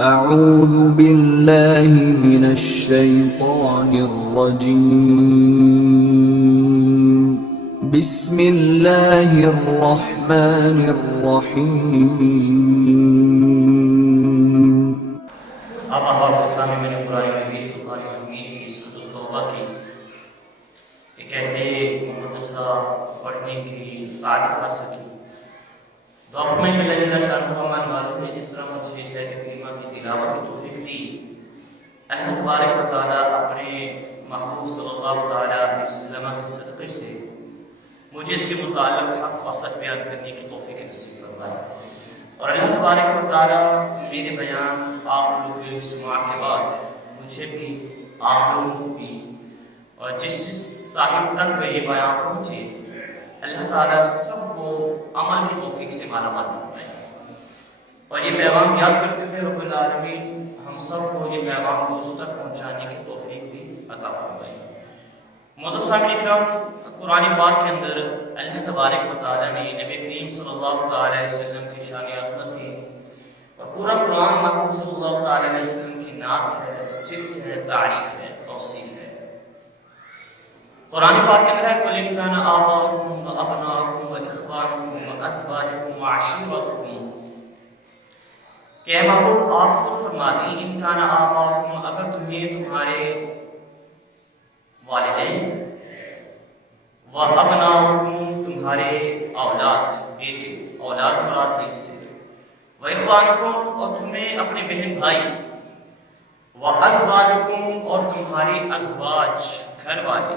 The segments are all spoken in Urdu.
أعوذ بالله من الشيطان الرجيم بسم الله الرحمن الرحيم اب احباب اسلامی میں نے قرآن مجید فرقان حمید کی سورۃ التوبہ کی یہ کہتے مقدسہ پڑھنے کی سعادت حاصل کی دعا فرمائیں کہ اللہ جل شانہ ہمارے معلوم ہے جس طرح مجھے اس آیت کریمہ کی تلاوت کی توفیق دی اللہ تبارک و تعالیٰ اپنے محبوب صلی اللہ علیہ وسلم کے صدقے سے مجھے اس کے متعلق حق و سچ بیان کرنے کی توفیق نصیب فرمائے اور اللہ تبارک و تعالیٰ میرے بیان آپ لوگوں کی سماع کے بعد مجھے بھی آپ لوگوں کو بھی اور جس صاحب تک یہ بیان پہنچے اللہ تعالیٰ سب کو عمل کی توفیق سے مالا مال فرمائے اور یہ پیغام یاد کرتے ہوئے رب العالمین ہم سب کو یہ پیغام دوسروں تک پہنچانے کی توفیق بھی عطا فرمائے۔ معزز سامعین اکرام، قرآن پاک کے اندر اللہ تبارک و تعالیٰ نے نبی کریم صلی اللہ علیہ وسلم کی شان عظمت کی اور پورا قرآن محمود صلی اللہ علیہ وسلم کی نعت ہے، صفت ہے، تعریف ہے، توصیف ہے۔ قرآن پاک کے اندر ہے قُلْ إِنْ كَانَ آبَاؤُكُمْ وَأَبْنَاؤُكُمْ وَإِخْوَانُكُمْ وَأَزْوَاجُكُمْ وَعَشِيرَتُكُمْ کہ اے محبوب آپ خود فرما دیں إِنْ كَانَ آبَاؤُكُمْ اگر تمہیں تمہارے والدین وَأَبْنَاؤُكُمْ تمہارے اولاد بیٹے اولاد مراد ہے اس سے وَإِخْوَانُكُمْ اور تمہیں اپنے بہن بھائی وَأَزْوَاجُكُمْ اور تمہارے ازواج گھر والے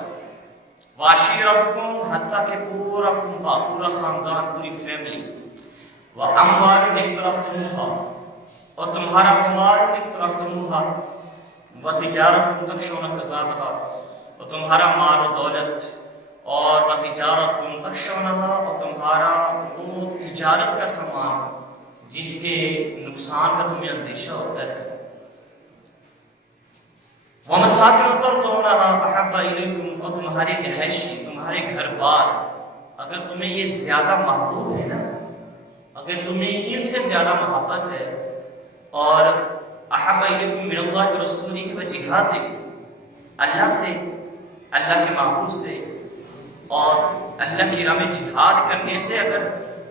وَعَشِيرَتُكُمْ حتیٰ کہ پورا کنبہ پورا خاندان پوری فیملی وَأَمْوَالٌ اقْتَرَفْتُمُوهَا اور تمہارا مال اقْتَرَفْتُمُوهَا وَتِجَارَةٌ تَخْشَوْنَ كَسَادَهَا اور تمہارا مال و دولت اور وَتِجَارَةٌ تَخْشَوْنَهَا اور تمہارا وہ تجارت کا سامان جس کے نقصان کا تمہیں اندیشہ ہوتا ہے وَمَسَاكِنُ تَرْضَوْنَهَا أَحَبَّ إِلَيْكُمْ اور تمہارے رہائشی تمہارے گھر بار اگر تمہیں یہ زیادہ محبوب ہے نا اگر تمہیں اس سے زیادہ محبت ہے اور أَحَبَّ إِلَيْكُمْ مِنَ اللَّهِ وَرَسُولِهِ وَجِهَادٍ اللہ سے اللہ کے محبوب سے اور اللہ کی راہ میں جہاد کرنے سے اگر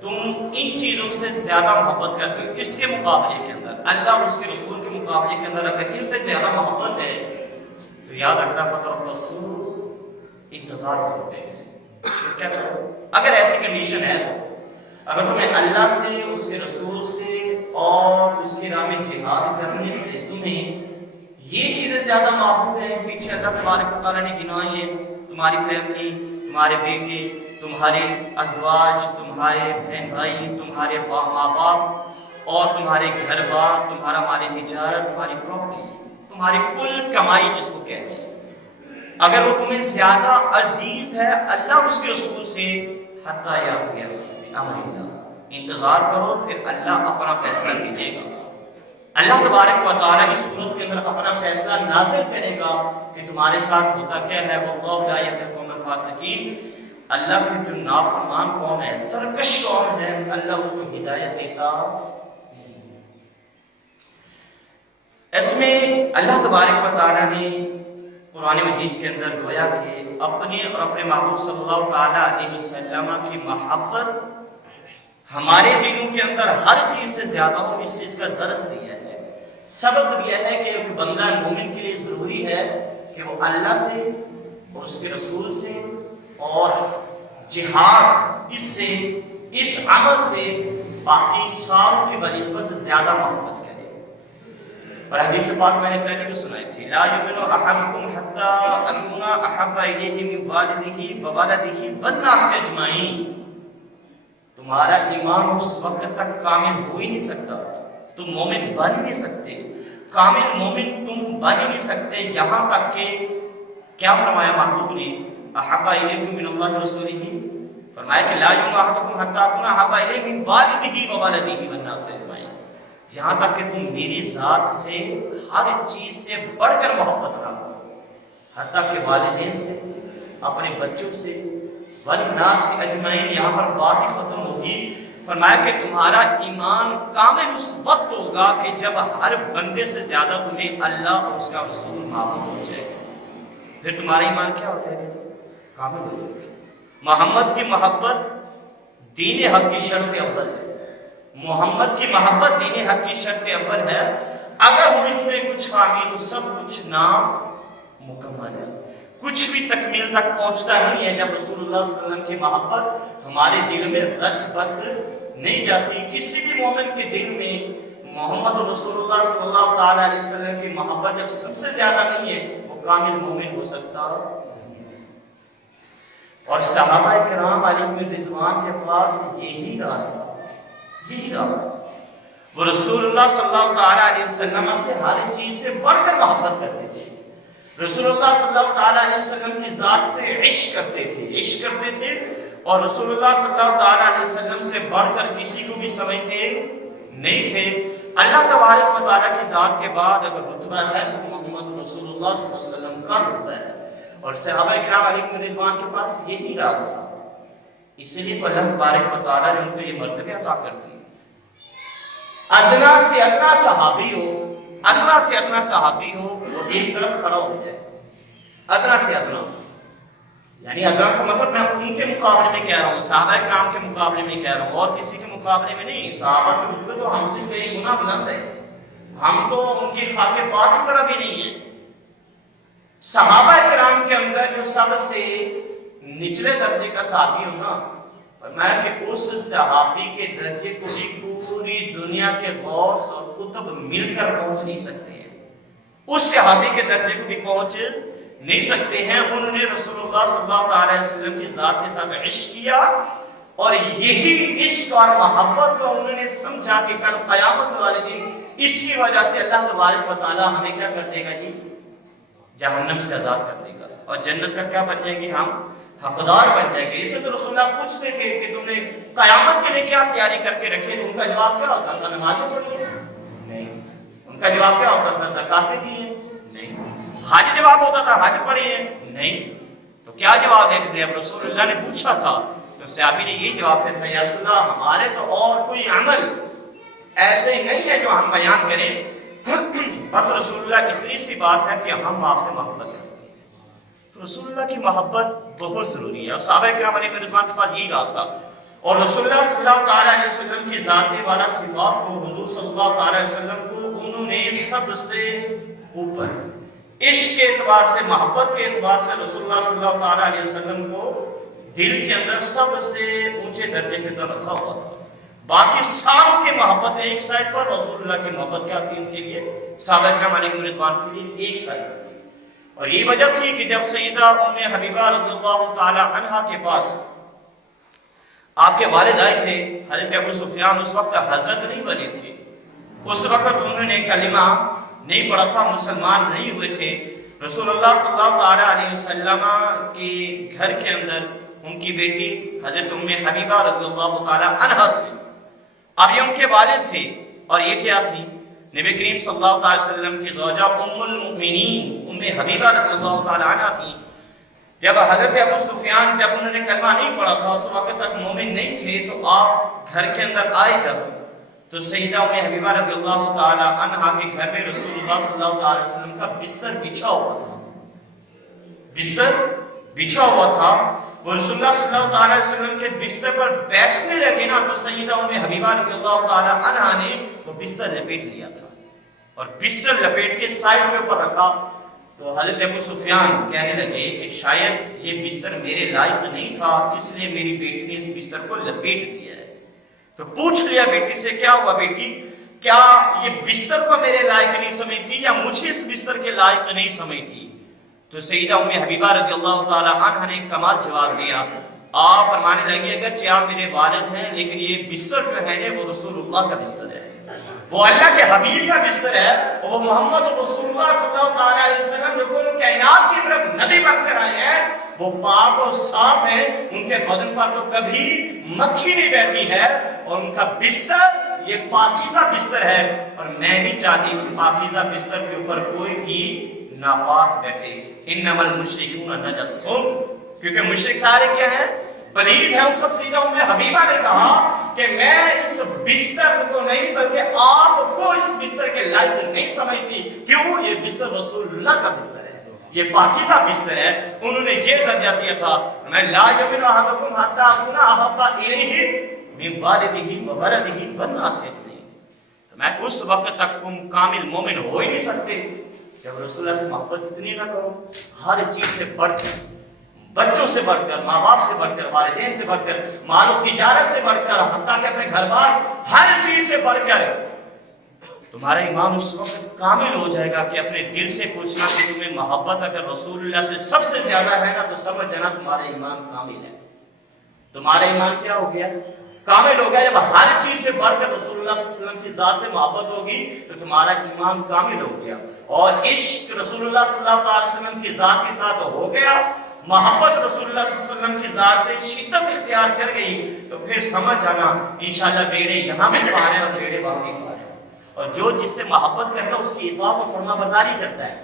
تم ان چیزوں سے زیادہ محبت کرتے ہو اس کے مقابلے کے اندر اللہ اور اس کے رسول کے مقابلے کے اندر اگر ان سے زیادہ محبت ہے تو یاد رکھنا فتربصوا انتظار کرو کیا کرو اگر ایسی کنڈیشن ہے تو اگر تمہیں اللہ سے اس کے رسول سے اور اس کی راہ میں جہاد کرنے سے تمہیں یہ چیزیں زیادہ محبوب ہیں پیچھے اللہ تبارک و تعالیٰ نے گنائی ہیں تمہاری فیملی تمہارے بیٹے تمہارے ازواج تمہارے بہن بھائی تمہارے ماں باپ اور تمہارے گھر بار تمہارا مال تجارت تمہاری پراپرٹی تمہاری کل کمائی جس کو کہتے ہیں اگر وہ تمہیں زیادہ عزیز ہے اللہ اس کے رسول سے حتیٰ یاتی امر اللہ انتظار کرو پھر اللہ اپنا فیصلہ کیجیے گا اللہ تبارک و تعالیٰ کی صورت کے اندر اپنا فیصلہ نازل کرے گا کہ تمہارے ساتھ ہوتا کیا ہے وَاللَّهُ لَا يَهْدِي الْقَوْمَ الْفَاسِقِينَ اللہ پھر جو نافرمان قوم ہے سرکش قوم ہے اللہ اس کو ہدایت دیتا اس میں اللہ تبارک و تعالیٰ نے قرآن مجید کے اندر گویا کہ اپنے اور اپنے محبوب صلی اللہ علیہ وسلم کی محبت ہمارے دلوں کے اندر ہر چیز سے زیادہ ہو اس چیز کا درس دیا ہے سبق دیا ہے کہ ایک بندہ مومن کے لیے ضروری ہے کہ وہ اللہ سے اور اس کے رسول سے اور جہاد اس سے اس عمل سے باقی ساروں کی بنسبت زیادہ محبت کرے اور حدیث پاک میں نے پہلے بھی سنائی تھی لا یؤمن احدکم حتی اکون احب الیہ من والدہ وولدہ والناس اجمعین تمہارا ایمان اس وقت تک کامل ہو ہی نہیں سکتا تم مومن بن ہی نہیں سکتے کامل مومن تم بن ہی نہیں سکتے یہاں تک کہ کیا فرمایا محبوب نے احب الیکم من اللہ ورسولہ فرمایا کہ لا یؤمن احدکم حتی اکون احب الیہ من والدہ وولدہ والناس اجمعین یہاں تک کہ تم میری ذات سے ہر چیز سے بڑھ کر محبت رکھو حتیٰ کہ والدین سے اپنے بچوں سے والناس اجمعین یہاں پر بات ہی ختم ہوگی فرمایا کہ تمہارا ایمان کامل اس وقت ہوگا کہ جب ہر بندے سے زیادہ تمہیں اللہ اور اس کا رسول محبوب ہو جائے، پھر تمہارا ایمان کیا ہو جائے گا؟ کامل ہو جائے گا۔ محمد کی محبت دین حق کی شرط اول ہے، محمد کی محبت دین حق کی شرط اول ہے۔ اگر ہم اس میں کچھ خامی تو سب کچھ نامکمل ہے، کچھ بھی تکمیل تک پہنچتا نہیں ہے جب رسول اللہ صلی اللہ علیہ وسلم کی محبت ہمارے دل میں رچ بس نہیں جاتی۔ کسی بھی مومن کے دل میں محمد رسول اللہ صلی اللہ تعالیٰ علیہ وسلم کی محبت جب سب سے زیادہ نہیں ہے، وہ کامل مومن ہو سکتا۔ اور صحابہ کرام علیہم رضوان کے پاس یہی راستہ وہ رسول اللہ صلی اللہ تعالیٰ علیہ وسلم سے ہر چیز سے بڑھ کر محبت کرتے تھے، رسول اللہ صلی اللہ تعالیٰ علیہ وسلم کی ذات سے عشق کرتے تھے اور رسول اللہ صلی اللہ تعالیٰ علیہ وسلم سے بڑھ کر کسی کو بھی سمجھتے نہیں تھے۔ اللہ تبارک و تعالیٰ کی ذات کے بعد اگر رتبہ ہے تو محمد رسول اللہ صلی اللہ علیہ وسلم کا رتبہ ہے، اور صحابہ کرام علیہم رضوان کے پاس یہی راستہ، اسی لیے تو اللہ تبارک و تعالیٰ نے ان کو یہ مرتبہ عطا کر دی۔ ادنا سے ادنا صحابی ہو وہ ایک طرف کھڑا ہو جائے، ادنا سے ادنا، یعنی ادنا کا مطلب میں ان کے مقابلے میں کہہ رہا ہوں، صحابہ کرام کے مقابلے میں کہہ رہا ہوں، اور کسی کے مقابلے میں نہیں۔ صحابہ کی رتبہ تو ہم سے کئی گنا بلند ہے، ہم تو ان کی خاک پاک کی طرح بھی نہیں ہیں۔ صحابہ کرام کے اندر جو سب سے نچلے درجے کا صحابی ہونا، فرمایا کہ اس صحابی کے درجے کو بھی پوری دنیا کے غوث اور قطب مل کر پہنچ نہیں سکتے ہیں، اس صحابی کے درجے کو بھی پہنچ نہیں سکتے ہیں۔ انہوں نے رسول اللہ صلی اللہ علیہ وسلم کی ذات کے ساتھ عشق کیا، اور یہی عشق اور محبت کو انہوں نے سمجھا کہ کل قیامت والے دن اسی وجہ سے اللہ تبارک و تعالیٰ ہمیں کیا کر دے گا جی؟ جہنم سے آزاد کر دے گا، اور جنت کا کیا بن جائے گی؟ ہم حقدار بن جائیں گے۔ اسے تو رسول اللہ پوچھتے تھے کہ تم نے قیامت کے لیے کیا تیاری کر کے رکھی؟ تو ان کا جواب کیا ہوتا تھا؟ نمازیں پڑھی ہیں؟ نہیں۔ ان کا جواب کیا ہوتا تھا؟ زکاتیں دی ہیں؟ نہیں۔ حج جواب ہوتا تھا؟ حج پڑھی ہیں؟ نہیں۔ تو کیا جواب دیتے تھے؟ اب رسول اللہ نے پوچھا تھا تو صحابی نے یہ جواب دیا تھا، یا رسول اللہ ہمارے تو اور کوئی عمل ایسے ہی نہیں ہے جو ہم بیان کریں، بس رسول اللہ کی اتنی سی بات ہے کہ ہم آپ سے محبت کرتے ہیں۔ تو رسول اللہ کی محبت بہت ضروری ہے، اور صحابہ کرام علیہ رضوان کے پاس یہی راستہ، اور رسول اللہ صلی اللہ تعالیٰ علیہ وسلم کی ذات والا صفات کو، حضور صلی اللہ تعالیٰ علیہ وسلم کو انہوں نے سب سے اوپر عشق کے اعتبار سے، محبت کے اعتبار سے رسول اللہ صلی اللہ تعالیٰ علیہ وسلم کو دل کے اندر سب سے اونچے درجے کے اندر رکھا ہوا تھا۔ باقی سب کی محبت ایک سائڈ پر، رسول اللہ کی محبت کیا تھی ان کے لیے؟ صحابہ کرام علیہ رضوان کے لیے ایک سائڈ پر تھی۔ اور یہ وجہ تھی کہ جب سیدہ ام حبیبہ رضی اللہ تعالی عنہا کے پاس آپ کے والد آئے تھے، حضرت ابو سفیان اس وقت حضرت نہیں بنے تھے، اس وقت انہوں نے کلمہ نہیں پڑھا تھا، مسلمان نہیں ہوئے تھے۔ رسول اللہ صلی اللہ تعالی علیہ وسلم کے گھر کے اندر ان کی بیٹی حضرت ام حبیبہ رضی اللہ تعالی عنہا تھی۔ اب یہ ان کے والد تھے، اور یہ کیا تھی؟ نبی کریم صلی اللہ تعالی وسلم کی زوجہ ام المؤمنین ام حبیبہ رضی اللہ تعالی عنہا تھی۔ جب حضرت ابو سفیان جب انہوں نے کلمہ نہیں پڑھا تھا، اس وقت تک مومن نہیں تھے، تو آپ گھر کے اندر آئے جب، تو سیدہ ام حبیبہ رضی اللہ تعالی عنہا کے گھر میں رسول اللہ صلی اللہ علیہ وسلم کا بستر بچھا ہوا تھا، وہ رسول اللہ صلی اللہ علیہ وسلم کے بستر پر بیٹھنے لگے نا، تو سیدہ ام حبیبہ رضی اللہ تعالی عنہا نے وہ بستر لپیٹ لیا تھا، اور بستر لپیٹ کے سائڈ کے اوپر رکھا۔ تو حضرت ابو سفیان کہنے لگے کہ شاید یہ بستر میرے لائق نہیں تھا، اس لیے میری بیٹی نے اس بستر کو لپیٹ دیا ہے۔ تو پوچھ لیا بیٹی سے، کیا ہوا بیٹی، کیا یہ بستر کو میرے لائق نہیں سمجھتی یا مجھے اس بستر کے لائق نہیں سمجھتی؟ تو سیدہ ام حبیبہ رضی اللہ تعالی عنہا نے کمال جواب دیا۔ آپ فرمانے لگے اگرچہ آپ میرے والد ہیں، لیکن یہ بستر جو ہے وہ رسول اللہ کا بستر ہے، وہ اللہ کے حبیب کا بستر ہے، وہ محمد رسول اللہ صلی اللہ علیہ وسلم جو کل کائنات کی طرف نبی بن کر آئے ہیں، وہ پاک اور صاف ہیں، ان کے بدن پر تو کبھی مکھی نہیں بیٹھی ہے، اور ان کا بستر یہ پاکیزہ بستر ہے، اور میں نہیں چاہتی کہ پاکیزہ بستر کے اوپر کوئی بھی ناپاک بیٹھے۔ انما المشرکون نجس، کیونکہ مشرک سارے کیا ہیں؟ پلید ہے، اس وقت سیدہ ام حبیبہ نے کہا کہ میں اس بستر کو نہیں بلکہ آپ کو اس بستر کے لائق نہیں سمجھتی. کیوں؟ یہ بستر رسول اللہ کا بستر ہے، یہ پاکیزہ بستر ہے. انہوں نے یہ درجہ دیا تھا میں لا یمن احدکم حتی اکون احب الیہ من والدہ وولدہ والناس اجمعین. تو میں اس وقت تک تم کامل مومن ہو ہی نہیں سکتے جب رسول اللہ سے محبت اتنی نہ کرو، ہر چیز سے بڑھ کر، بچوں سے بڑھ کر، ماں باپ سے بڑھ کر، والدین سے بڑھ کر، مال و تجارت سے بڑھ کر، حتیٰ کہ اپنے گھر بار، ہر چیز سے بڑھ کر تمہارا ایمان اس وقت کامل ہو جائے گا کہ اپنے دل سے پوچھنا کہ تمہیں محبت اگر رسول اللہ سے سب سے زیادہ ہے نا تو سمجھ جانا تمہارا ایمان کامل ہے. تمہارا ایمان کیا ہو گیا؟ کامل ہو گیا. جب ہر چیز سے بڑھ کر رسول اللہ صلی اللہ علیہ وسلم کی ذات سے محبت ہوگی تو تمہارا ایمان کامل ہو گیا. اور عشق رسول اللہ صلی اللہ علیہ وسلم کی ذات کے ساتھ ہو گیا، محبت رسول اللہ صلی اللہ علیہ وسلم کی ذات سے شدت اختیار کر گئی تو پھر سمجھ جانا انشاءاللہ بیڑے یہاں بھی پا رہے ہیں اور بیڑے وہاں بھی پا رہے ہیں. اور جو جس سے محبت کرتا ہے اس کی اطاعت اور فرما برداری کرتا ہے،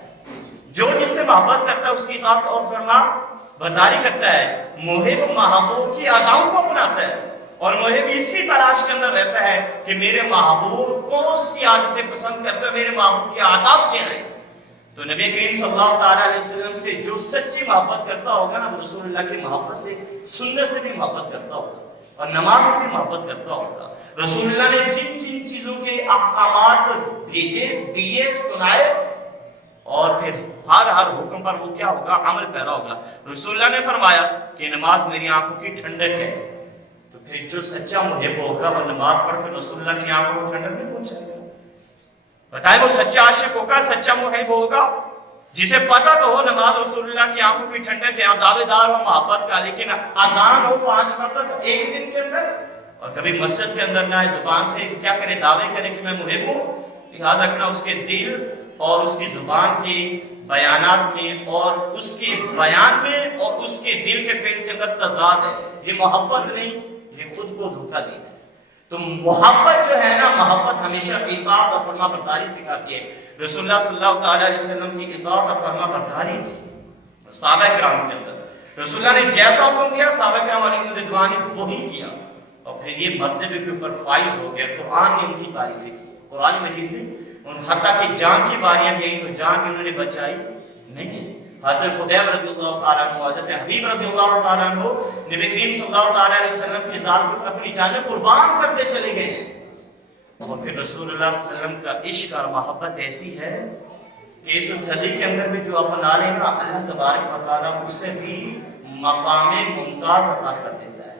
جو جس سے محبت کرتا ہے اس کی اطاعت اور فرما برداری کرتا ہے. محب محبوب کی اداؤں کو اپناتا ہے اور محب اسی تلاش کے اندر رہتا ہے کہ میرے محبوب کون سی عادتیں پسند کرتا ہے، میرے محبوب کی عادات کیا ہیں. تو نبی کریم صلی اللہ تعالیٰ علیہ وسلم سے جو سچی محبت کرتا ہوگا نا وہ رسول اللہ کی محبت سے، سنت سے بھی محبت کرتا ہوگا اور نماز سے بھی محبت کرتا ہوگا. رسول اللہ نے جن جن چیزوں کے احکامات بھیجے، دیے، سنائے اور پھر ہر حکم پر وہ کیا ہوگا؟ عمل پیرا ہوگا. رسول اللہ نے فرمایا کہ نماز میری آنکھوں کی ٹھنڈک ہے، تو پھر جو سچا محب ہوگا وہ نماز پڑھ کر رسول اللہ کی آنکھوں کو ٹھنڈک نہیں پہنچائے گا. بتائے وہ سچا عاشق ہوگا، سچا محب ہوگا جسے پتہ تو ہو نماز رسول اللہ کی آنکھوں کی ٹھنڈک ہے اور دعوے دار ہو محبت کا، لیکن اذان ہو 5 وقت ایک دن کے اندر اور کبھی مسجد کے اندر نہ زبان سے کیا کرے؟ دعوے کرے کہ میں محب ہوں. یاد رکھنا اس کے دل اور اس کی زبان کے بیانات میں اور اس کے بیان میں اور اس کے دل کے فعل کے اندر تضاد ہے. یہ محبت نہیں، یہ خود کو دھوکہ دینا ہے. تو محبت جو ہے نا، محبت ہمیشہ اطاعت اور فرما برداری سکھاتی ہے. رسول اللہ صلی اللہ تعالیٰ علیہ وسلم کی اطاعت اور فرما برداری تھی صحابہ کرام کے اندر. رسول اللہ نے جیسا حکم دیا صحابہ کرام علیہم رضوان نے وہی کیا اور پھر یہ مرتبے کے اوپر فائز ہو گیا. قرآن نے ان کی تعریفیں کی، قرآن مجید نے ان حتیٰ کہ جان کی باریاں بھی آئیں تو جان بھی انہوں نے بچائی نہیں. حضرت خدیب رضی اللہ تعالیٰ عنہ، حضرت حبیب رضی اللہ تعالیٰ عنہ نبی کریم صلی اللہ تعالیٰ علیہ وسلم کی ذات پر اپنی جانیں قربان کرتے چلے گئے ہیں. اور پھر رسول اللہ صلی اللہ علیہ وسلم کا عشق اور محبت ایسی ہے کہ اس صدی کے اندر بھی جو اپنا لے نا اللہ تبارک و تعالیٰ اس سے بھی مقام ممتاز عطا کر دیتا ہے،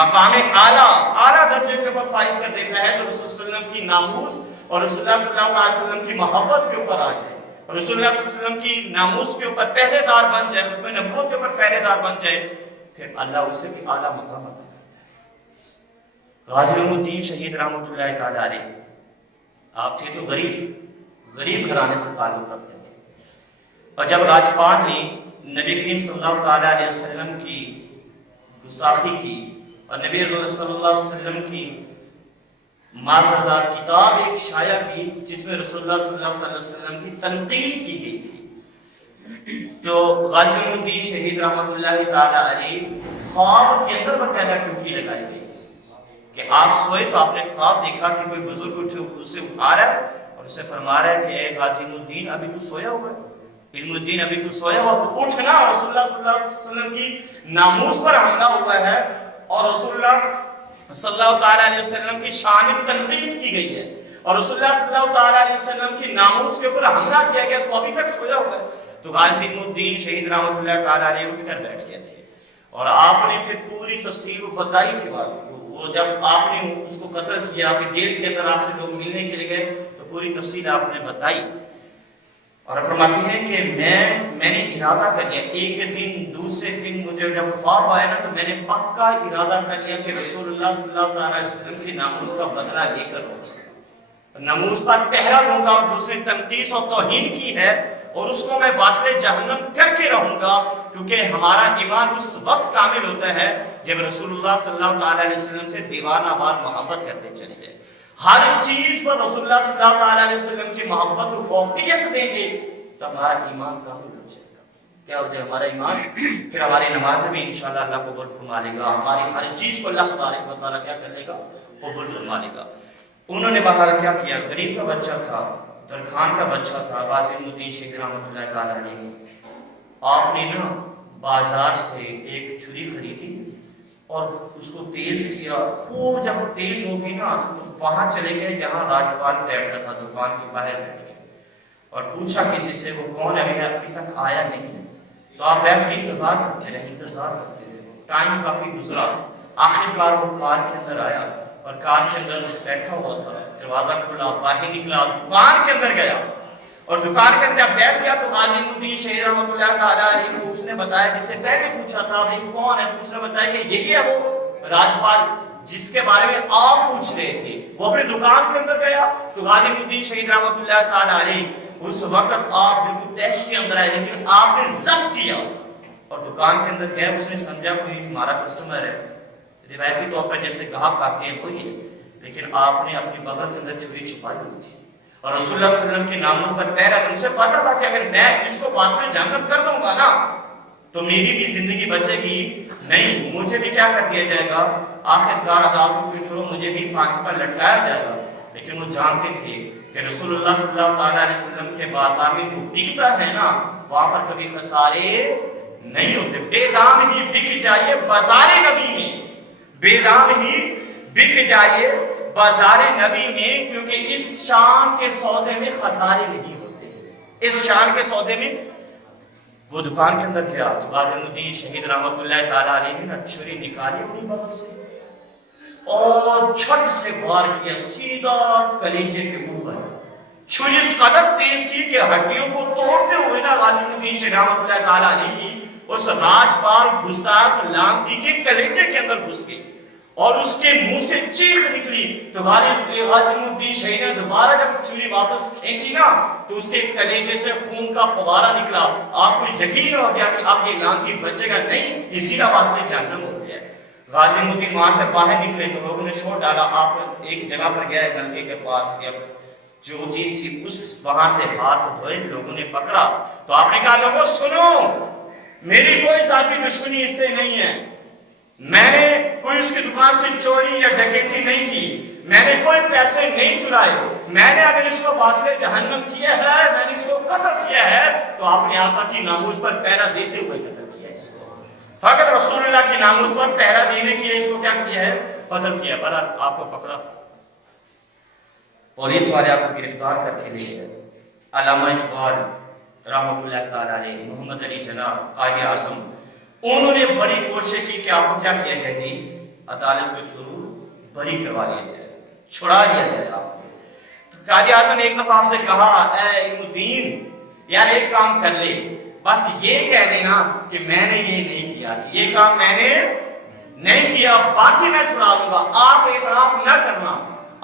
مقام اعلیٰ درجے کے اوپر فائز کر دیتا ہے. تو رسول صلی اللہ علیہ وسلم کی ناموس اور رسول اللہ صلی اللہ علیہ وسلم کی محبت کے اوپر آ جائے اور رسول اللہ صلی اللہ علیہ وسلم کی ناموس کے اوپر پہرے دار بن جائے، ختم نبوت کے اوپر پہرے دار بن جائے، پھر اللہ اسے بھی اعلیٰ مقام عطا کرتا ہے. غازی الدین شہید رحمۃ اللہ تعالیٰ علیہ آپ تھے تو غریب گھرانے سے تعلق رکھتے تھے اور جب راجپال نے نبی کریم صلی اللہ تعالیٰ علیہ وسلم کی گستاخی کی اور نبی صلی اللہ علیہ وسلم کی معذرت کتاب ایک شائع کی جس میں رسول اللہ صلی اللہ علیہ وسلم کی تنقیص کی گئی تھی، تو غازی الدین شہید رحمۃ اللہ تعالیٰ علیہ خواب کے اندر باقاعدہ ٹوٹی لگائی گئی کہ آپ سوئے تو آپ نے خواب دیکھا کہ کوئی بزرگ اسے اٹھا رہا ہے اور اسے فرما رہا ہے کہ اے غازی الدین ابھی تو سویا ہوا ہے، علم الدین ابھی تو سویا ہوا تو اٹھنا، رسول اللہ صلی اللہ علیہ وسلم کی ناموس پر حملہ ہوا ہے اور رسول اللہ صلی اللہ تعالیٰ علیہ وسلم کی شان میں تنقیص کی گئی ہے اور رسول اللہ صلی اللہ تعالیٰ علیہ وسلم کی ناموس کے اوپر حملہ کیا گیا تو ابھی تک سویا ہوا ہے. تو غازی الدین شہید رحمۃ اللہ تعالیٰ علیہ اٹھ کر بیٹھ گئے تھے اور آپ نے پھر پوری تفصیل بتائی تھی. وہ جب آپ نے اس کو قتل کیا، پھر جیل کے اندر آپ سے لوگ ملنے کے لیے گئے تو پوری تفصیل آپ نے بتائی اور فرماتی ہیں کہ میں نے ارادہ کر لیا، ایک دن دوسرے دن مجھے جب خواب آیا نا تو میں نے پکا ارادہ کر لیا کہ رسول اللہ صلی اللہ علیہ وسلم کی ناموس کا بدلہ لے کر ناموس پر پہرا دوں گا اور جو اس نے تنقیص اور توہین کی ہے اور اس کو میں واصل جہنم کر کے رہوں گا، کیونکہ ہمارا ایمان اس وقت کامل ہوتا ہے جب رسول اللہ صلی اللہ علیہ وسلم سے دیوانہ وار محبت کرتے چلے جائیں. ہر چیز پر رسول اللہ صلی اللہ علیہ وسلم کی محبت کو فوقیت دیں گے تو ہمارا ایمان کامل ہو جائے گا. کیا ہو جائے ہمارا ایمان، پھر ہماری نمازیں بھی انشاءاللہ اللہ قبول فرما لے گا، ہماری ہر چیز کو اللہ تبارک و تعالیٰ کیا کر لے گا، قبول فرما لے گا۔ انہوں نے بہرحال کیا کیا، غریب کا بچہ تھا، درخان کا بچہ تھا، غازی الدین شیخ رحمۃ اللہ تعالیٰ علیہ، آپ نے نا بازار سے ایک چھری خریدی اور اس کو تیز کیا، خوب جب تیز ہوگی نا وہاں چلے گئے جہاں راجپال بیٹھتا تھا، دکان کے باہر بیٹھ گئے اور پوچھا کسی سے وہ کون ہے، ابھی تک آیا نہیں ہے۔ تو آپ بیٹھ کے انتظار کرتے رہے، ٹائم کافی گزرا، آخر کار وہ کار کے اندر آیا اور کار کے اندر بیٹھا ہوا تھا، دروازہ کھلا، باہر نکلا، دکان کے اندر گیا اور دکان کے اندر بیٹھ گیا تو غازی الدین شیخ رحمۃ اللہ تعالیٰ علیہ کو اس نے بتایا، جس سے پہلے پوچھا تھا بھائی کون ہے، اس نے بتایا کہ یہی ہے وہ راجپال جس کے بارے میں آپ پوچھ رہے تھے۔ وہ اپنے دکان کے اندر گیا تو غازی الدین شیخ رحمۃ اللہ تعالیٰ علیہ اس وقت آپ بالکل تیش کے اندر آئے، لیکن آپ نے ضبط کیا اور دکان کے اندر گیا، اس نے سمجھا کوئی ہمارا کسٹمر ہے، روایتی طور پر جیسے گاہک آتے ہیں وہی ہے، لیکن آپ نے اپنی بغل کے اندر چھری چھپائی ہوئی تھی اور رسول اللہ صلی اللہ علیہ وسلم کے ناموس پر پہرا، ان سے پتا تھا کہ اگر میں اس کو پاس میں جہنم کر دوں گا نا تو میری بھی زندگی بچے گی نہیں، مجھے بھی کیا کر دیا جائے گا، آخر کار عدالتوں کے تھرو مجھے بھی پھانسی پر لٹکایا جائے گا۔ لیکن وہ جانتے تھے کہ رسول اللہ صلی اللہ علیہ وسلم کے بازار میں جو بکتا ہے نا وہاں پر کبھی خسارے نہیں ہوتے، بے دام ہی بک جائیے بازار نبی میں، بے دام ہی بک جائیے بازار نبی میں، کیونکہ اس شان کے سودے میں خسارے نہیں ہوتے، اس شان کے سودے میں۔ وہ دکان کے اندر گیا تو غازی الدین شہید رحمۃ اللہ تعالیٰ علیہ نے چھری نکالی اپنی بغل سے اور چھٹ سے وار کیا سیدھا کلیجے کے اوپر، چھری اس قدر تیز تھی کہ ہڈیوں کو توڑتے ہوئے نا غازی الدین شہید رحمۃ اللہ تعالیٰ علیہ کی اس راجپال گستاخ لانتی کے کلیجے کے اندر گھس گئی اور اس کے منہ سے چیخ نکلی۔ تو غازی الدین شہید نے دوبارہ جب چھری واپس کھینچی نا تو اس کے کلیجے سے خون کا فوارہ نکلا۔ آپ کو یقین ہو گیا کہ اب یہ لانتی بچے گا نہیں، یہ سیدھا واسطے جہنم ہو گیا۔ غازی الدین وہاں سے باہر نکلے تو لوگوں نے چھوڑ ڈالا، آپ ایک جگہ پر گئے نلکے کے پاس، جو چیز تھی اس وہاں سے ہاتھ دھوئے، لوگوں نے پکڑا تو آپ نے کہا لوگوں سنو، میری کوئی ذاتی دشمنی اس سے نہیں ہے، میں نے کوئی اس کی دکان سے چوری یا ڈکیتی نہیں کی، میں نے کوئی پیسے نہیں چرائے، میں نے اگر اس کو واسطے جہنم کیا ہے، میں نے اس کو قتل کیا ہے تو آپ نے آقا کی ناموس پر پہرا دیتے ہوئے قتل کیا ہے اس کو، فقط رسول اللہ کی ناموس پر پہرا دینے کے لیے اس کو کیا کیا ہے، قتل کیا۔ برحال آپ کو پکڑا، پولیس والے آپ کو گرفتار کر کے لے گئے۔ علامہ اقبال رحمۃ اللہ تعالیٰ علیہ، محمد علی جناح قائد اعظم، انہوں نے بڑی کوشش کی کہ آپ کو کیا کیا جائے جی، عدالت کے تھرو بری کروا لیا جائے، چھڑا لیا جائے آپ کو۔ تو قائد اعظم نے ایک دفعہ آپ سے کہا، اے علم الدین یار ایک کام کر لے، بس یہ کہہ دینا کہ میں نے یہ نہیں کیا، کہ یہ کام میں نے نہیں کیا، باقی میں چھڑا لوں گا، آپ اعتراف نہ کرنا۔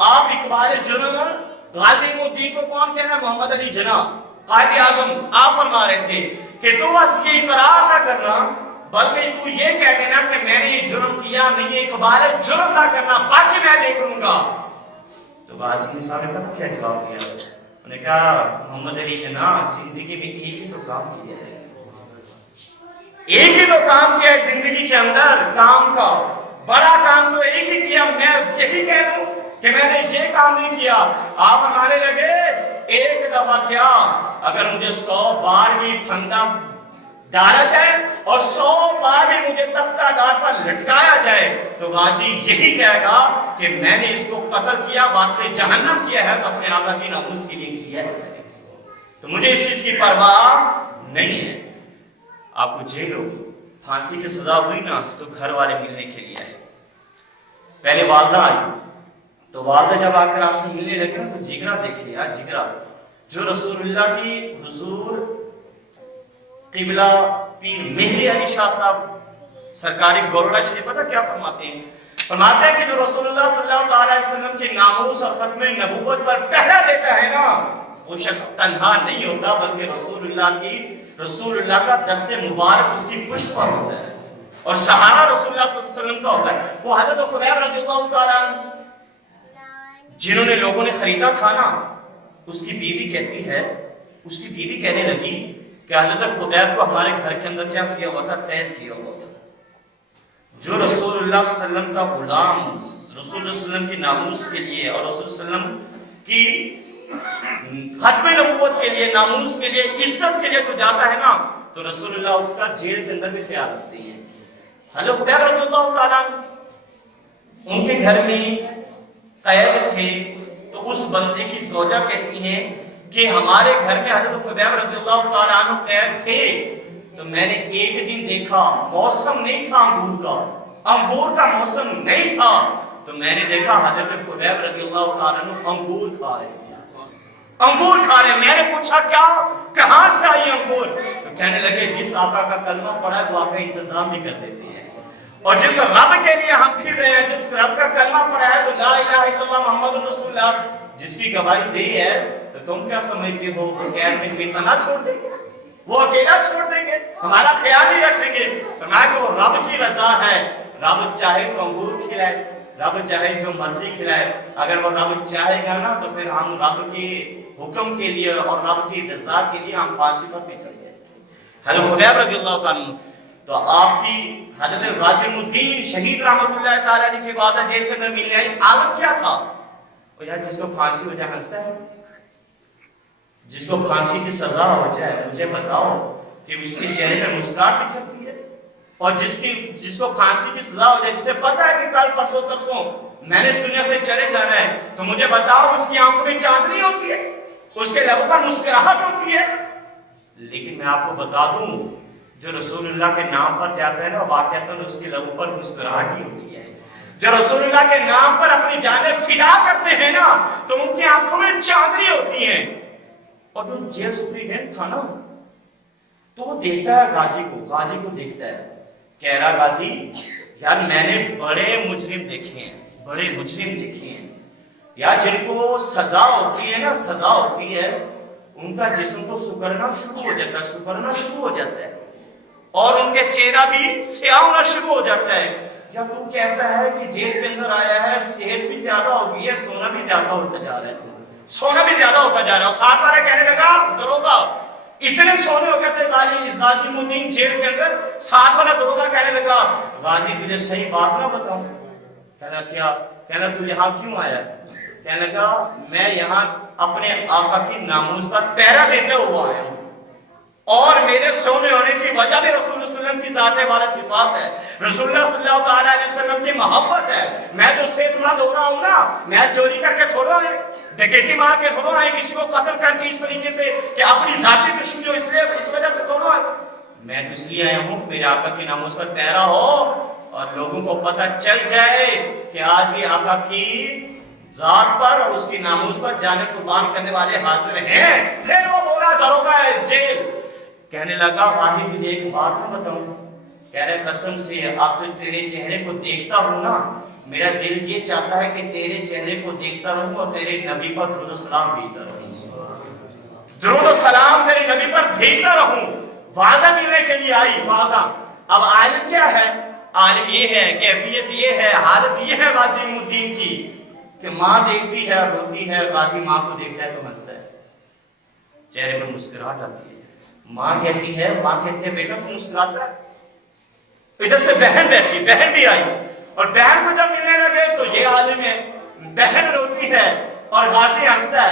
آپ اقبال جنرل غازی الدین کو کون کہنا ہے، محمد علی جناح قائد اعظم، آپ فرما رہے تھے کہ تو بس یہ اقرار نہ کرنا بلکہ تو یہ کہہ دینا کہ میں نے یہ جرم کیا نہیں ہے، اقبال جرم نہ کرنا، باقی میں دیکھ لوں گا۔ تو غازی صاحب نے پتہ کیا جواب دیا، انہوں نے کہا محمد علی جناح زندگی میں ایک ہی تو کام کیا ہے، ایک ہی تو کام کیا ہے زندگی کے اندر، کام کا بڑا کام تو ایک ہی کیا، میں یہی کہہ دوں کہ میں نے یہ کام نہیں کیا۔ آپ ہمارے لگے ایک دفعہ کیا، اگر مجھے 100 بار بھی پھندا ڈالا جائے اور 100 بار بھی مجھے تختہ ڈال پر لٹکایا جائے تو غازی یہی کہے گا کہ میں نے اس کو قتل کیا، واسطے جہنم کیا ہے تو اپنے آقا کی ناموس کے لیے کیا ہے، تو مجھے اس چیز کی پرواہ نہیں ہے۔ آپ کو جیل ہوگی، پھانسی کی سزا ہوئی نا تو گھر والے ملنے کے لیے آئے، پہلے والدہ آئی تو والدہ جب آ کر آپ سے ملنے لگے نا تو جگرا دیکھے یار، جگرا جو رسول اللہ کی حضور قبلہ پیر مہر علی شاہ صاحب سرکاری گورڑا شریف پتہ کیا فرماتے ہیں، فرماتے ہیں کہ جو رسول اللہ صلی اللہ علیہ وسلم کے ناموس اور ختم نبوت پر پہرا دیتا ہے نا وہ شخص تنہا نہیں ہوتا بلکہ رسول اللہ کا دست مبارک اس کی پشت پر ہوتا ہے اور سہارا رسول اللہ صلی اللہ علیہ وسلم کا ہوتا ہے۔ وہ حضرت خبیب رضی اللہ تعالیٰ عنہ جنہوں نے لوگوں نے خریدا تھا نا، اس کی بیوی کہتی ہے، اس کی بیوی کہنے لگی کہ حضرت خبیب کو ہمارے گھر کے اندر کیا کیا ہوا تھا؟ قید کیا ہوا تھا. جو رسول اللہ صلی اللہ علیہ وسلم کا غلام رسول اللہ صلی اللہ علیہ وسلم کی ناموس کے لیے اور رسول اللہ صلی اللہ علیہ وسلم کی ختم نبوت کے لیے، ناموس کے لیے، عزت کے لیے جو جاتا ہے نا، تو رسول اللہ اس کا جیل کے اندر بھی خیال رکھتے ہیں. حضرت خبیب رضی اللہ تعالیٰ ان کے گھر میں قید تھے، تو اس بندے کی زوجہ کہتی ہیں کہ ہمارے گھر میں حضرت خبیب رضی اللہ تعالیٰ عنہ قید تھے، تو میں نے ایک دن دیکھا، موسم نہیں تھا انگور کا موسم نہیں تھا، تو میں نے دیکھا حضرت خبیب رضی اللہ تعالیٰ عنہ انگور کھا رہے. میں نے پوچھا کیا، کہاں سے آئی انگور؟ تو کہنے لگے جس آقا کا کلمہ پڑھا ہے وہ آقا انتظام بھی کر دیتے ہیں، اور جس رب کے لیے ہم پھر رہے ہیں، جس رب کا کلمہ پڑھا ہے تو لا الہ الا اللہ محمد رسول اللہ جس کی گواہی دی ہے، تو تم کیا سمجھتے ہو کہ غیر میں ہمیں تنہا چھوڑ دیں گے؟ وہ اکیلا چھوڑ دیں گے؟ ہمارا خیال ہی رکھیں گے؟ فرمایا کہ وہ رب کی رضا ہے، رب چاہے تو انگور کھلائے، رب چاہے جو مرضی کھلائے. اگر وہ رب چاہے گا نا تو پھر ہم رب کے حکم کے لیے اور رب کی رضا کے لیے ہم پھانسی پر بھی چل جائیں. حضرت خبیب رضی اللہ تعالیٰ تو آپ کی حضرت غازی الدین شہید رحمۃ اللہ تعالیٰ علیہ کے بعد جیل کے اندر ملنے آئی. عالم کیا تھا؟ وہ یار جس کو پھانسی ہو جائے ہنستا ہے، جس کو پھانسی کی سزا ہو جائے مجھے بتاؤ کہ اس کے چہرے پر مسکراہٹ نکھرتی ہے. اور جس کو پھانسی کی سزا ہو جائے، جسے پتا ہے کہ کل پرسوں ترسوں میں نے اس دنیا سے چلے جانا ہے، تو مجھے بتاؤ اس کی آنکھوں میں چاندنی ہوتی ہے، اس کے لبوں پر مسکراہٹ ہوتی ہے. لیکن میں آپ کو بتا دوں جو رسول اللہ کے نام پر جاتا ہے نا، واقعتاً اس کے لبوں پر مسکراہٹ ہی ہوتی ہے. جو رسول اللہ کے نام پر اپنی جانیں فدا کرتے ہیں نا، تو ان کی آنکھوں میں چاندنی ہوتی ہے. اور جو جیل سپرنٹینڈنٹ تھا نا، تو وہ دیکھتا ہے غازی کو دیکھتا ہے، کہہ رہا غازی یار میں نے بڑے مجرم دیکھے ہیں یار، جن کو سزا ہوتی ہے ان کا جسم تو سکڑنا شروع ہو جاتا ہے اور ان کے چہرہ بھی سیاہ ہونا شروع ہو جاتا ہے. یا تو کیسا ہے کہ جیل کے اندر آیا ہے، صحت بھی زیادہ ہو گئی ہے، سونا بھی زیادہ ہوتا جا رہا ہے. اور ساتھ والا کہنے لگا دروگا اتنے سونے ہو گئے تھے غازی الدین جیل کے اندر. ساتھ والا دروگا کہنے لگا غازی تجھے صحیح بات نہ بتاؤں؟ کہنا تو یہاں کیوں آیا ہے؟ کہنے لگا میں یہاں اپنے آقا کی ناموس پر پہرا دیتے ہوا آیا ہوں، اور میرے سونے ہونے کی وجہ بھی رسول اللہ صلی اللہ علیہ وسلم کی ذات والا صفات ہے، رسول اللہ صلی اللہ علیہ وسلم کی محبت ہے. میں جو صحت مند ہو رہا ہوں نا، میں چوری کر کے تھوڑا ہے، ڈکیتی مار کے تھوڑا ہے، کسی کو قتل کر کے اس طریقے سے کہ اپنی ذاتی دشمنی ہو اس وجہ سے تھوڑا ہے. میں تو اس لیے آیا ہوں کہ میرے آقا کی ناموس پر پہرا ہو اور لوگوں کو پتہ چل جائے کہ آج بھی آقا کی ذات پر اور اس کی ناموس پر جانے قربان کرنے والے حاضر ہیں. پھر وہ بولا دروگا ہے جیل. کہنے لگا غازی تجھے ایک بات نہ بتاؤں؟ کہہ رہے قسم سے اب تو تیرے چہرے کو دیکھتا ہوں نا، میرا دل یہ چاہتا ہے کہ تیرے چہرے کو دیکھتا رہوں اور تیرے نبی پر درود و سلام بھیجتا رہوں، درود و سلام تیرے نبی پر بھیجتا رہوں. وعدہ ملنے کے لیے آئی، وعدہ. اب عالم کیا ہے؟ عالم یہ ہے، کیفیت یہ ہے، حالت یہ ہے غازی الدین کی کہ ماں دیکھتی ہے روتی ہے، غازی ماں کو دیکھتا ہے تو ہنستا ہے، چہرے پر مسکراہٹ آتی ہے. ماں کہتی ہے بیٹا تو مسکراتا ہے. ادھر سے بہن بیٹھی، بہن بھی آئی، اور بہن کو جب ملنے لگے تو یہ عالم ہے. بہن روتی ہے اور غازی ہنستا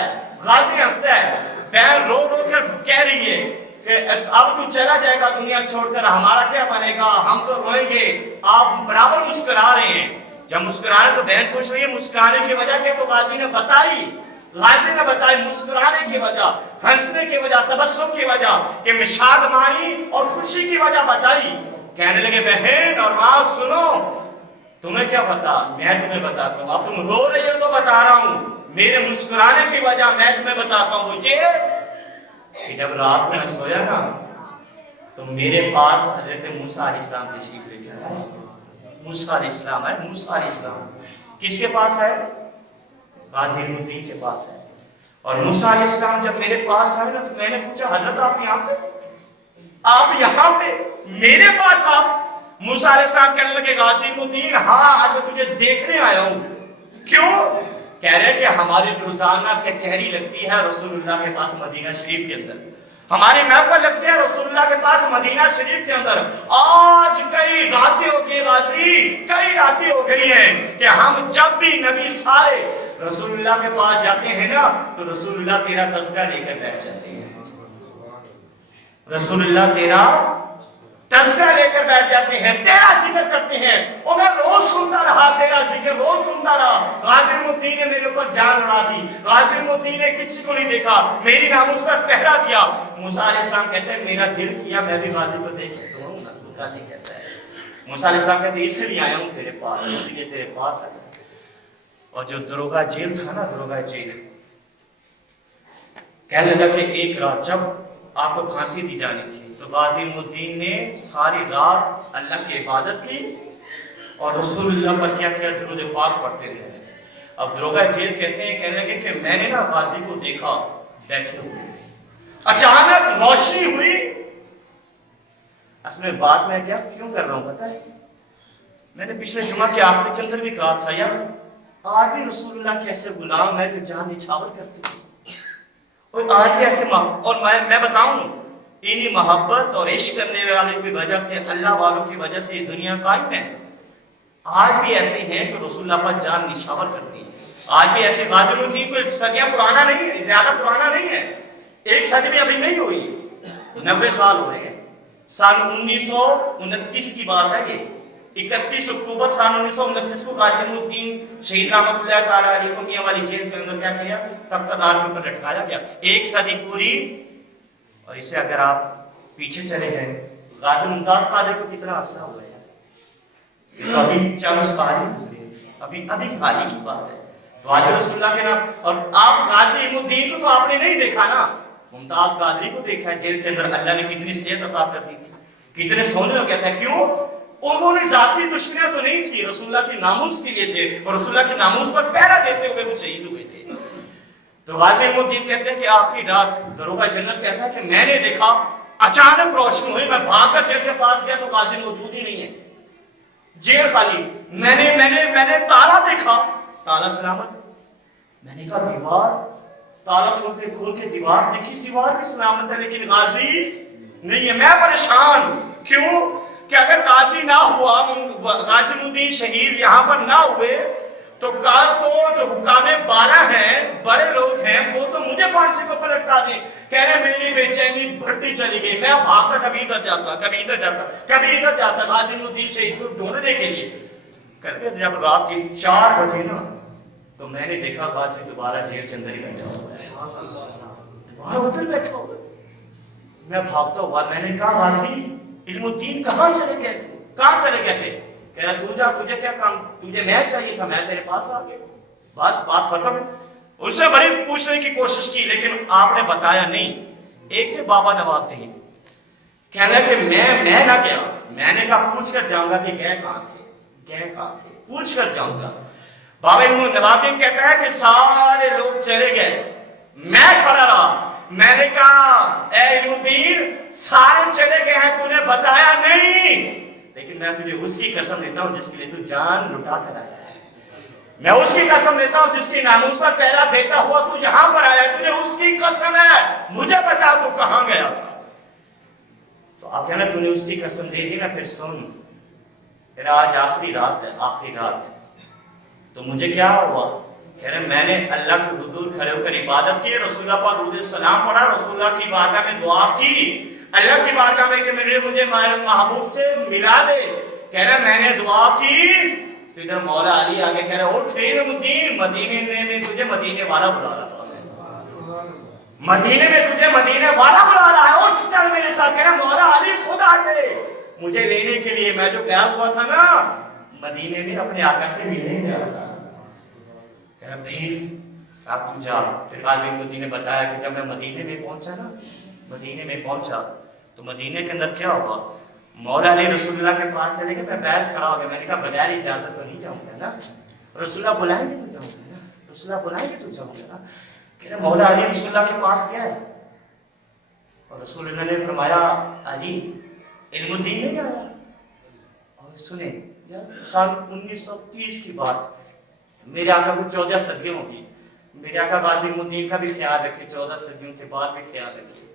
ہے. بہن رو کر کہہ رہی ہے کہ اب تو چلا جائے گا دنیا چھوڑ کر، ہمارا کیا بنے گا، ہم تو روئیں گے. آپ برابر مسکرا رہے ہیں. جب مسکرا رہے تو بہن پوچھ رہی ہے مسکرانے کی وجہ کیا؟ تو غازی نے بتائی مسکرانے کی وجہ، ہنسنے کی وجہ، تبسم کی وجہ، کہ شادمانی اور خوشی کی وجہ بتائی. کہنے لگے بہن اور ماں سنو، تمہیں کیا پتا، میں تمہیں بتاتا ہوں. اب تم رو رہی ہو تو بتا رہا ہوں، میرے مسکرانے کی وجہ میں تمہیں بتاتا ہوں. کہ جب رات میں سویا نا تو میرے پاس حضرت موسیٰ علیہ السلام تشریف لے کر آئے. موسیٰ علیہ السلام کس کے پاس ہے؟ غازی الدین کے پاس ہے. اور موسیٰ علیہ السلام جب میرے پاس آئے نا تو میں نے پوچھا حضرت آپ یہاں پہ میرے پاس آپ؟ موسیٰ علیہ السلام کہنے لگے غازی الدین ہاں آج میں تجھے دیکھنے آیا ہوں. کیوں؟ کہہ رہے کہ ہماری روزانہ کچہری لگتی ہے رسول اللہ کے پاس مدینہ شریف کے اندر. ہماری محفل لگتی ہے رسول اللہ کے پاس مدینہ شریف کے اندر. آج کئی راتیں ہو گئی غازی، کئی راتیں ہو گئی ہیں کہ ہم جب بھی نبی سارے رسول اللہ کے پاس جاتے ہیں نا تو رسول اللہ تیرا تذکرہ لے کر بیٹھ جاتے ہیں. رسول اللہ تیرا تذکرہ لے کر بیٹھ جاتے ہیں، تیرا ذکر کرتے ہیں. اور میں روز سنتا رہا تیرا ذکر، روز سنتا رہا. غازی الدین نے میرے اوپر جان اڑا دی، غازی الدین نے کسی کو نہیں دیکھا، میری ناموس پر پہرا دیا. موسیٰ علیہ السلام کہتے ہیں میرا دل کیا میں بھی غازی کو دیکھ سکتا ہوں نا غازی کیسا ہے. موسیٰ علیہ السلام کہتے ہیں اس لیے آیا ہوں تیرے پاس، اس لیے تیرے پاس آیا. اور جو دروگا جیل تھا نا، دروگا جیل کہنے لگا کہ ایک رات جب آپ کو پھانسی دی جانی تھی تو غازی الدین نے ساری رات اللہ کی عبادت کی اور رسول اللہ پر کیا کیا درود پاک پڑھتے رہے. اب دروگا جیل کہتے ہیں کہنے لگے کہ میں نے نا غازی کو دیکھا بیٹھے ہوئے، اچانک روشنی ہوئی. اصل میں بات میں کیا کیوں کر رہا ہوں پتہ ہے، میں نے پچھلے جمعہ کے آخر کے اندر بھی کہا تھا یار آج بھی رسول اللہ کے ایسے غلام ہے جو جان نچھاور کرتے ہیں، اور آج بھی ایسے اور میں بتاؤں انہی محبت اور عشق کرنے والے کی وجہ سے، اللہ والوں کی وجہ سے یہ دنیا قائم ہے. آج بھی ایسے ہیں کہ رسول اللہ پر جان نچھاور کرتی ہیں. آج بھی ایسے غازی الدین کوئی صدیاں پرانا نہیں ہے، زیادہ پرانا نہیں ہے، ایک صدی بھی ابھی نہیں ہوئی، 90 سال ہو رہے ہیں. سال 1929 کی بات ہے یہ. 31 اکتوبر سال 1929 کو غازی الدین شہید رحمۃ اللہ تعالیٰ علیہ کو میاں والی جیل کے اندر کیا کیا تختہ دار کے اوپر لٹکایا گیا. ایک صدی پوری. اور اسے اگر آپ پیچھے چلے گئے غازی ممتاز قادری کو کتنا عرصہ ہوا ہے، ابھی 40 سال گزرے، ابھی حال ہی کی بات ہے. تو آج رسول اللہ کے نام. اور آپ غازی الدین کو تو آپ نے نہیں دیکھا نا، ممتاز قادری کو دیکھا ہے جیل کے اندر. اللہ نے کتنی صحت عطا کر دی تھی، کتنے سونے ہو گیا تھا. کیوں؟ انہوں نے ذاتی دشمنیاں تو نہیں تھی، رسول اللہ کی ناموس کے لیے تھے اور رسول اللہ کی ناموس پر پہرا دیتے ہوئے وہ شہید ہوئے تھے. تو غازی الدین کہتے ہیں کہ آخری رات دروگا جنت کہتا ہے کہ میں نے دیکھا اچانک روشنی ہوئی، میں بھاگ کر جیل کے پاس گیا تو غازی موجود ہی نہیں ہے، جیل خالی. میں نے تالا دیکھا، تالا سلامت. میں نے کہا دیوار، تالا کھول کے دیوار دیکھی، دیوار بھی سلامت ہے لیکن غازی نہیں ہے. میں پریشان. کیوں کہ اگر غازی نہ ہوا، غازی الدین شہید یہاں پر نہ ہوئے تو کل کو جو حکام بالا ہیں، بڑے لوگ ہیں، وہ تو مجھے پھانسی کے اوپر لٹکا دیں. کہہ رہے میری بے چینی بڑھتی چلی گئی، میں بھاگ کر کبھی ادھر جاتا، کبھی ادھر جاتا، کبھی ادھر جاتا غازی الدین شہید کو ڈھونڈنے کے لیے. کہتے ہیں جب رات کے 4 بجے نا تو میں نے دیکھا غازی دوبارہ جیل کے اندر ہی بیٹھا ہوا ہے، دوبارہ ادھر بیٹھا ہوا. میں بھاگتا ہوا، میں نے کہا غازی علم الدین کہاں چلے گئے تھے، کہاں چلے گئے تھے؟ کہہ رہا تو جا، تجھے کیا کام، تجھے میں چاہیے تھا، میں تیرے پاس آ گیا، بس بات ختم. اس سے بڑی پوچھنے کی کوشش کی لیکن آپ نے بتایا نہیں. ایک تھے بابا نوابدین، کہنا کہ میں نہ گیا. میں نے کہا پوچھ کر جاؤں گا کہ گئے کہاں تھے، پوچھ کر جاؤں گا. بابا نوابدین کہتا ہے کہ سارے لوگ چلے گئے، میں کھڑا رہا. میں نے کہا اے علم الدین سارے چلے گئے ہیں، تو نے بتایا نہیں، لیکن میں تجھے اس کی قسم دیتا ہوں جس کے لیے تو جان لٹا کر آیا ہے. میں اس کی قسم دیتا ہوں جس کی ناموس پر پہرا دیتا ہوا تو یہاں پر آیا، تجھے اس کی قسم ہے، مجھے بتا تو کہاں گیا تھا. تو آپ کہنا تو نے اس کی قسم دے دی نا، پھر سن، پھر آج آخری رات ہے، آخری رات. تو مجھے کیا ہوا؟ کہہ رہے میں نے اللہ کے حضور کھڑے ہو کر عبادت کی، رسول اللہ پر درود السلام پڑھا، رسول اللہ کی بارگاہ میں دعا کی، اللہ کی بارگاہ میں کہ مجھے محبوب سے ملا دے. کہہ رہے میں نے دعا کی تو ادھر مولا علی آگے کہہ رہے اٹھ علم الدین، مدینے میں تجھے مدینے والا بلا رہا ہے، مدینے میں تجھے مدینے والا بلا رہا ہے، اٹھ چل میرے ساتھ. کہہ رہے مولا علی خود آتے مجھے لینے کے لیے، میں جو گیا ہوا تھا نا مدینے میں اپنے آقا سے ملنے گیا تھا. کہہ رہا پھر اب تو جا. پھر غازی الدین نے بتایا کہ جب میں مدینے میں پہنچا نا، مدینے میں پہنچا تو مدینے کے اندر کیا ہوا، مولا علی رسول اللہ کے پاس چلے گئے. میں باہر کھڑا ہو گیا، میں نے کہا بغیر اجازت تو نہیں جاؤں گا نا، رسول اللہ بلائیں گے تو جاؤں گا نا، رسول اللہ بلائیں گے تو جاؤں گا نا. کہہ رہے مولا علی رسول اللہ کے پاس گیا ہے اور رسول اللہ نے فرمایا علی علم الدین نہیں آیا. اور سنیں سال 1930 کی بات، میرے آقا کو 14 صدیوں ہوگی. میرے آقا غازی الدین کا بھی خیال رکھے، 14 صدیوں کے بعد بھی خیال رکھے.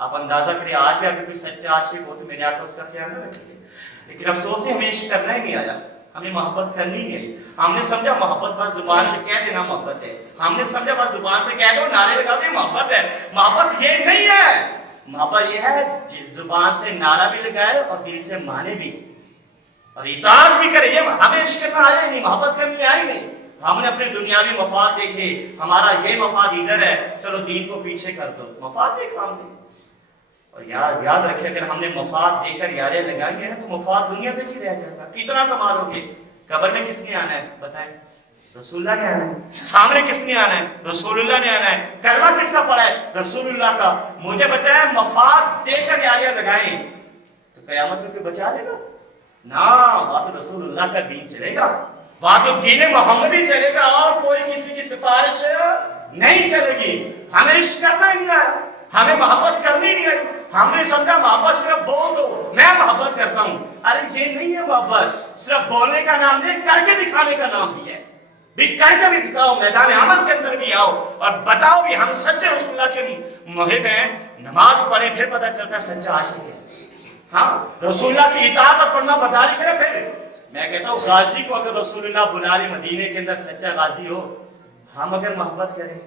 آپ اندازہ کریں آج بھی اگر کوئی سچا عاشق ہو تو میرے آقا اس کا خیال نہ رکھیے. لیکن افسوس ہے ہمیں عشق کرنا ہی نہیں آیا, ہمیں محبت کرنی نہیں آئی. ہم نے سمجھا محبت بس زبان سے کہہ دینا محبت ہے, ہم نے سمجھا بس زبان سے کہہ دو نعرے لگا دیں محبت ہے. محبت یہ نہیں ہے. محبت یہ ہے زبان سے نعرہ بھی لگائے اور دل سے مانے بھی اور اطاعت بھی کرے. یہ ہمیں عشق کرنا آیا ہی نہیں, محبت کرنی آئی نہیں. ہم نے اپنے دنیاوی مفاد دیکھے, ہمارا یہ مفاد ادھر ہے, چلو دین کو پیچھے کر دو, مفاد دیکھا ہم نے. اور یاد رکھے اگر ہم نے مفاد دے کر یارے لگائیں گے نا تو مفاد دنیا تک ہی رہ جائے گا. کتنا کما لو گے؟ قبر میں کس نے آنا ہے بتائیں؟ رسول اللہ نے آنا ہے. سامنے کس نے آنا ہے؟ رسول اللہ نے آنا ہے. کلمہ کس کا پڑا ہے؟ رسول اللہ کا. مجھے بتائیں مفاد دے کر یارے لگائیں تو قیامت میں کوئی بچا لے گا؟ نا, بات رسول اللہ کا دین چلے گا, بات دین محمدی چلے گا, اور کوئی کسی کی سفارش نہیں چلے گی. ہمیں عشق کرنا ہی نہیں آیا, ہمیں محبت کرنی نہیں آئی. ہم نے سمجھا محبت صرف بول دو میں محبت کرتا ہوں. ارے یہ نہیں ہے محبت, صرف بولنے کا نام نہیں, کر کے دکھانے کا نام بھی ہے. بھی کر کے بھی دکھاؤ, میدان عمل کے اندر بھی آؤ اور بتاؤ بھی ہم سچے رسول اللہ کے محب ہیں. نماز پڑھیں پھر پتہ چلتا ہے سچا عاشق ہے. ہاں, رسول اللہ کی اطاعت اور فرما برداری کرے. پھر میں کہتا ہوں غازی کو اگر رسول اللہ بلا لے مدینے کے اندر, سچا غازی ہو, ہم اگر محبت کریں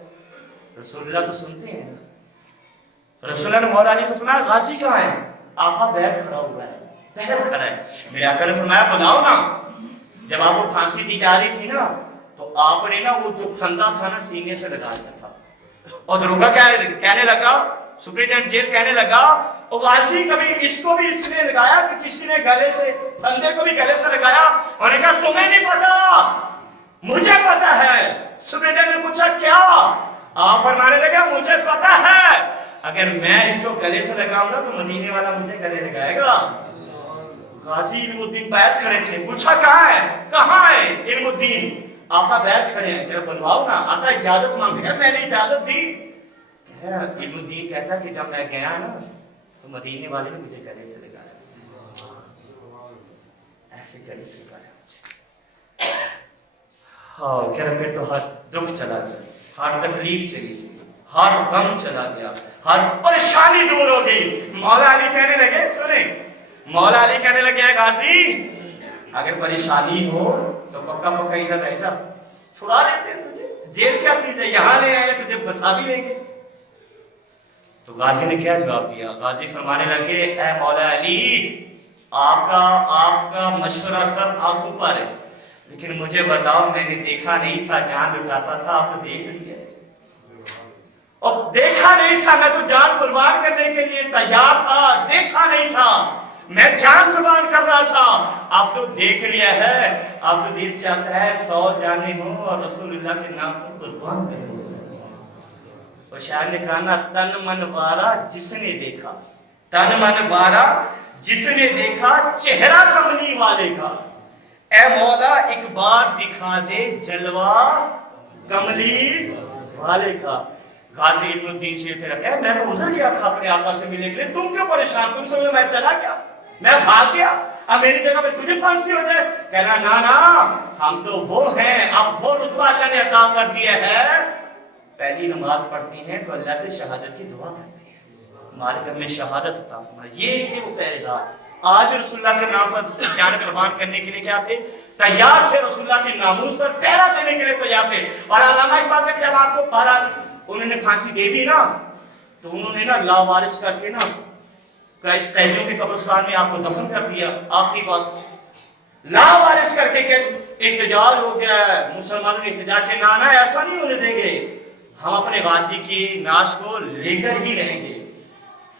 رسول اللہ تو سنتے ہیں نا. رسول اللہ نے مولا علی کو فرمایا غازی کہاں ہے؟ آقا باہر کھڑا ہوا ہے, باہر کھڑا ہے. میرے آقا نے فرمایا بلاؤ نا. جب آپ کو پھانسی دی جا رہی تھی نا تو آپ نے نا وہ جو پھندا تھا نا سینے سے لگا دیا تھا, اور دروگا کہنے لگا, سپرنٹینڈنٹ جیل کہنے لگا اور غازی کبھی اس کو بھی اس نے لگایا کہ کسی نے گلے سے, پھندے کو بھی گلے سے لگایا. اور نے کہا تمہیں نہیں پتا, مجھے پتا ہے. سپرنٹینڈنٹ نے پوچھا کیا؟ آپ فرمانے لگا مجھے پتا ہے اگر میں اس کو گلے سے لگاؤں گا تو مدینے والا مجھے گلے لگائے گا. غازی علم الدین باہر کھڑے تھے. پوچھا کہاں ہے؟ کہاں ہے علم الدین؟ آقا باہر کھڑے ہیں, تیرا بلواؤ نا. آقا اجازت مانگ رہے ہیں, میں نے اجازت دی. علم الدین کہتا کہ جب میں گیا نا تو مدینے والے نے مجھے گلے سے لگایا, ایسے گلے سے لگایا مجھے. ہاں کہہ رہے پھر تو ہر دکھ چلا گیا, ہر تکلیف چلی گئی, ہر غم چلا گیا, ہر پریشانی دور ہو گئی. مولا علی کہنے لگے, سنیں, مولا علی کہنے لگے غازی اگر پریشانی ہو تو پکا پکا ہی نہ رہ جا, چھڑا لیتے ہیں تجھے. جیل کیا چیز ہے, یہاں لے آئے تجھے بسا بھی لیں گے. تو غازی نے کیا جواب دیا؟ غازی فرمانے لگے اے مولا علی آپ کا مشورہ سب آنکھوں پر ہے, لیکن مجھے بتاؤ میں نے دیکھا نہیں تھا جان لٹاتا تھا, آپ تو دیکھ لیے. اور دیکھا نہیں تھا, میں تو جان قربان کرنے کے لیے تیار تھا, دیکھا نہیں تھا, میں جان قربان کر رہا تھا. آپ تو دیکھ لیا ہے, آپ تو دل چاہتا ہے 100 جانیں ہوں اور رسول اللہ کے نام کو قربان کر دو. اور شاعر نے کہا نا تن من وارا جس نے دیکھا, تن من وارا جس نے دیکھا چہرہ کملی والے کا. اے مولا ایک بار دکھا دے جلوہ کملی والے کا. غازی علم الدین شیخ نے کہا میں تو ادھر گیا تھا اپنے آقا سے ملنے کے لیے, تم کیوں پریشان, تم سمجھو میں چلا گیا, میں بھاگ گیا, اب میری جگہ پہ تجھے پھانسی ہو جائے. کہنا نا ہم تو وہ ہیں, اب وہ رتبہ اللہ نے عطا کر دیا ہے. پہلی نماز پڑھتے ہیں تو اللہ سے شہادت کی دعا کرتے ہیں, ہمارے گھر میں شہادت عطا فرما. یہ تھے وہ پہرے دار, آج رسول اللہ کے نام پر جان قربان کرنے کے لیے کیا تھے؟ تیار تھے. رسول اللہ کے ناموس پر پہرا دینے کے لیے تیار تھے. اور علامہ اقبال نے جب آپ کو پہرا انہوں نے پھانسی دے دی نا تو انہوں نے نا لاوارث کر کے نا قیدیوں کے قبرستان میں آپ کو دفن کر دیا. آخری بات لاوارث کر کے کہ احتجاج ہو گیا ہے, مسلمانوں نے احتجاج کے نانا ایسا نہیں ہونے دیں گے, ہم اپنے غازی کی ناش کو لے کر ہی رہیں گے.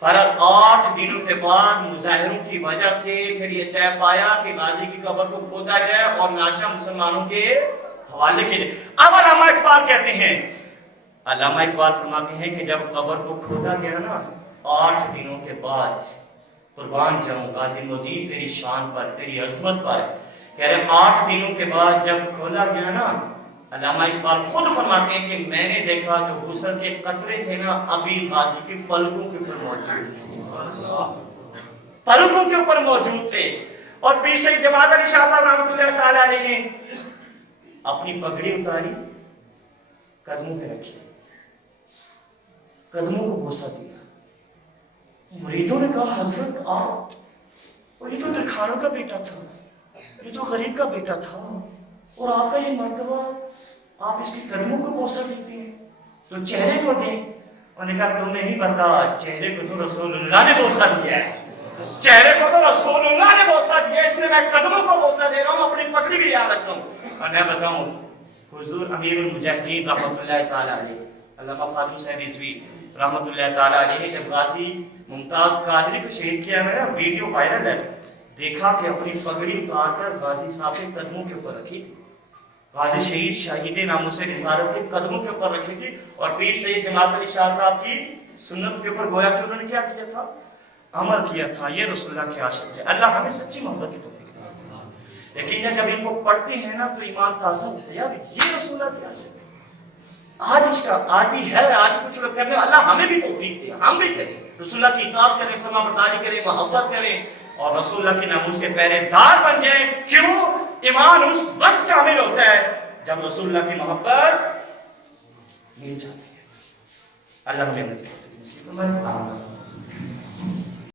پر 8 دنوں کے بعد مظاہروں کی وجہ سے پھر یہ طے پایا کہ غازی کی قبر کو کھودا جائے اور ناشا مسلمانوں کے حوالے کے لیے. اب علامہ اقبال کہتے ہیں, علامہ اقبال فرماتے ہیں کہ جب قبر کو کھودا گیا نا 8 دنوں کے بعد, قربان جاؤں غازی مدین تیری شان پر, تیری عظمت پر, کہہ رہے 8 دنوں کے بعد جب کھولا گیا نا, علامہ اقبال خود فرماتے ہیں کہ میں نے دیکھا جو غسل کے قطرے تھے نا ابھی غازی کے پلکوں کے اوپر موجود تھے, پلکوں کے اوپر موجود تھے. اور پیچھے جماعت علی شاہ صاحب رحمۃ اللہ تعالی علیہ نے اپنی پگڑی اتاری, قدموں پہ رکھی, قدموں کو بوسہ دیا, مریدوں نے کہا حضرت آپ، یہ تو درخانوں کا بیٹا تھا، یہ تو غریب کا بیٹا تھا، اور آپ کا یہ مرتبہ آپ اس کے قدموں کو بوسہ دیتے ہیں، تو چہرے کو دیں۔ انہوں نے کہا تمہیں نہیں پتا، چہرے کو تو رسول اللہ نے بوسہ دیا ہے، چہرے کو تو رسول اللہ نے بوسہ دیا ہے، اس لیے میں قدموں کو بوسہ دے رہا ہوں، اپنی پگڑی بھی یاد رکھ رہا ہوں۔ اور میں بتاؤں حضور امیر المجاہدین رحمۃ اللہ تعالیٰ علیہ، علامہ خادم صاحب رضوی رحمۃ اللہ تعالیٰ علیہ، جب غازی ممتاز قادری کو شہید کیا میں نے ویڈیو وائرل ہے، دیکھا کہ اپنی پگڑی اتار کر غازی صاحب کے قدموں کے اوپر رکھی تھی، غازی شہید شہید ناموس رسالت کے قدموں کے اوپر رکھی تھی، اور پیر سید جماعت علی شاہ صاحب کی سنت کے اوپر گویا کہ انہوں نے کیا کیا تھا، عمل کیا تھا۔ یہ رسول اللہ کے عاشق تھے۔ اللہ ہمیں سچی محبت کی توفیق دے۔ لیکن جب ان کو پڑھتے ہیں نا تو ایمان تازہ ہوتا ہے، یار یہ رسول اللہ کے عاشق ہے۔ آج اس کا آج بھی ہے، آج کچھ لوگ کرنے، اللہ ہمیں بھی توفیق دے، ہم بھی کریں، رسول اللہ کی اطاعت کریں، فرما برداری کریں، محبت کریں، اور رسول اللہ کے ناموس کے پہرے دار بن جائیں۔ کیوں؟ ایمان اس وقت کامل ہوتا ہے جب رسول اللہ کی محبت مل جاتی ہے۔ اللہ ہمیں نصیب فرمائے۔